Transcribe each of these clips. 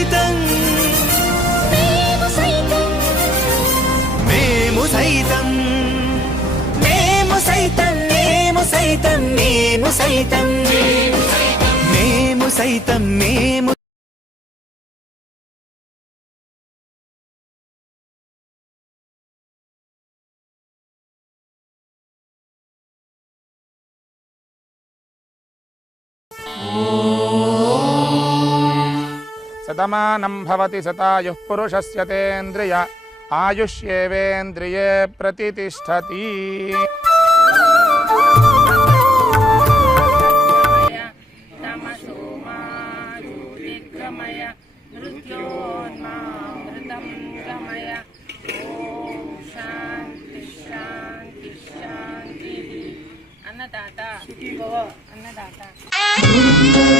సైతం. మేము సైతం. మేము సైతం. మేము సైతం మేము సైతం మేము సైతం మేము शतमानं भवति सतायुः पुरुषस्य तेन्द्रिय। आयुष्येवेन्द्रिये प्रतितिष्ठति। अन्नदाता। अन्नदाता।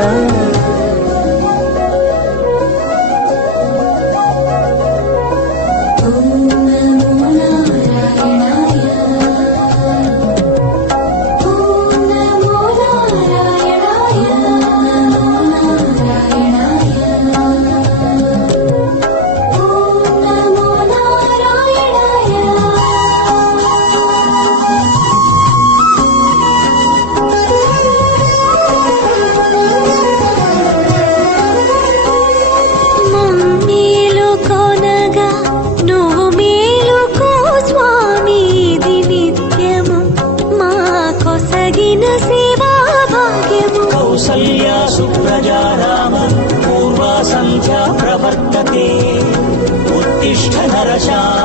प्रजानाम् पूर्वा सन्ध्या प्रवर्तते उत्तिष्ठदरशा